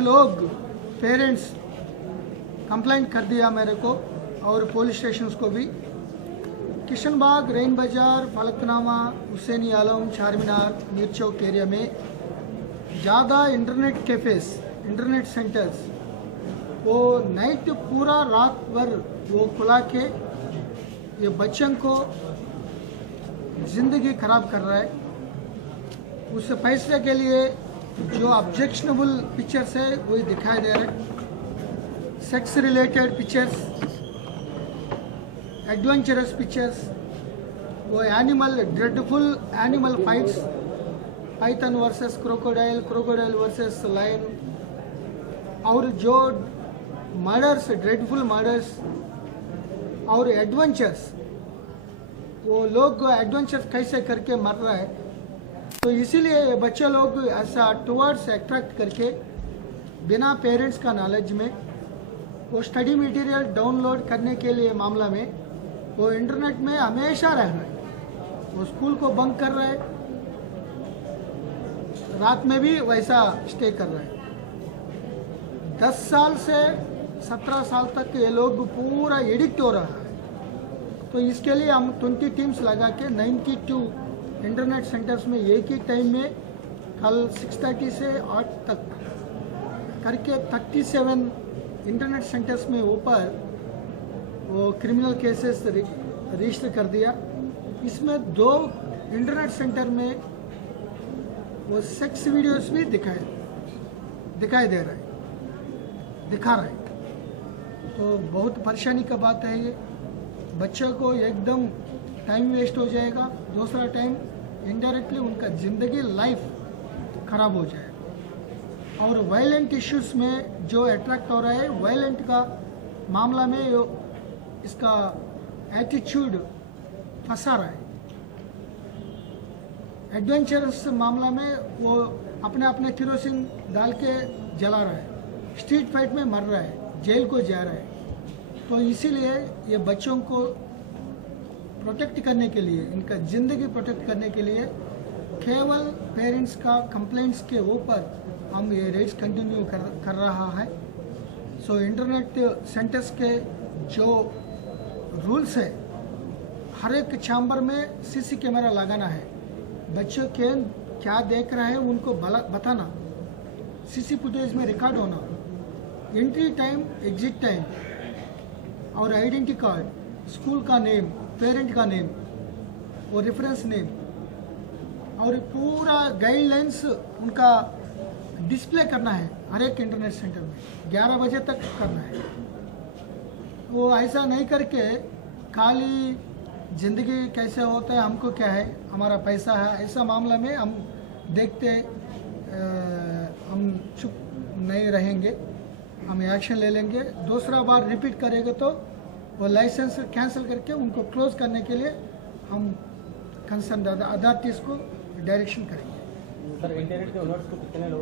लोग parents complaint कर दिया मेरे को और पुलिस स्टेशन को भी। किशनबाग, रेन बाजार, फलकनामा, हुसैनी आलम, चारमीनार, मीर चौक एरिया में ज़्यादा इंटरनेट कैफ़ेस, इंटरनेट सेंटर्स वो नाइट पूरा रात भर वो खुला के ये बच्चों को ज़िंदगी ख़राब कर रहा है। उस पैसे के लिए जो ऑब्जेक्शनेबल पिक्चर्स है वही दिखाई दे रहे हैं। Sex related pictures, adventurous pictures, वो animal, dreadful animal fights, python versus crocodile, crocodile versus lion, और जो मर्डर्स, ड्रेडफुल मर्डर्स और एडवेंचर्स, वो लोग एडवेंचर्स कैसे करके मर रहा है। तो इसीलिए बच्चे लोग ऐसा टुवर्ड्स अट्रैक्ट करके बिना पेरेंट्स का नॉलेज में वो स्टडी मटेरियल डाउनलोड करने के लिए मामला में वो इंटरनेट में हमेशा रह रहा है। वो स्कूल को बंक कर रहा है, रात में भी वैसा स्टे कर रहा है। 10 साल से 17 साल तक ये लोग पूरा एडिक्ट हो रहा है। तो इसके लिए हम 20 टीम्स लगा के 92 इंटरनेट सेंटर्स में एक ही टाइम में कल 6:30 से 8 तक करके 37 इंटरनेट सेंटर्स में ऊपर वो क्रिमिनल केसेस रजिस्टर कर दिया। इसमें 2 इंटरनेट सेंटर में वो सेक्स वीडियोस भी दिखाई दे रहा है, दिखा रहा है। तो बहुत परेशानी का बात है ये। बच्चों को एकदम टाइम वेस्ट हो जाएगा, दूसरा टाइम इनडायरेक्टली उनका ज़िंदगी लाइफ ख़राब हो जाएगा। और वायलेंट इश्यूज़ में जो अट्रैक्ट हो रहा है, वायलेंट का मामला में इसका एटीट्यूड फंसा रहा है। एडवेंचरस मामला में वो अपने अपने केरोसिन डाल के जला रहा है, स्ट्रीट फाइट में मर रहा है, जेल को जा रहा है। तो इसीलिए ये बच्चों को प्रोटेक्ट करने के लिए, इनका ज़िंदगी प्रोटेक्ट करने के लिए केवल पेरेंट्स का कंप्लेंट्स के ऊपर हम ये रेट्स कंटिन्यू कर रहा है। सो इंटरनेट सेंटर्स के जो रूल्स है, हर एक चैम्बर में सीसी कैमरा लगाना है। बच्चों के क्या देख रहा है उनको बताना, सीसी फुटेज में रिकॉर्ड होना, एंट्री टाइम, एग्जिट टाइम और आइडेंटिटी कार्ड, स्कूल का नेम, पेरेंट का नेम और रेफरेंस नेम और पूरा गाइडलाइंस उनका डिस्प्ले करना है हर एक इंटरनेट सेंटर में 11 बजे तक करना है। वो ऐसा नहीं करके खाली ज़िंदगी कैसे होता है, हमको क्या है, हमारा पैसा है, ऐसा मामला में हम देखते हम चुप नहीं रहेंगे, हम एक्शन ले लेंगे। दूसरा बार रिपीट करेंगे तो वो लाइसेंस कैंसिल करके उनको क्लोज करने के लिए हम कंसर्न अथॉरिटीज़ को डायरेक्शन करेंगे। सर, इंटरनेट के ओनर्स को कितने लोग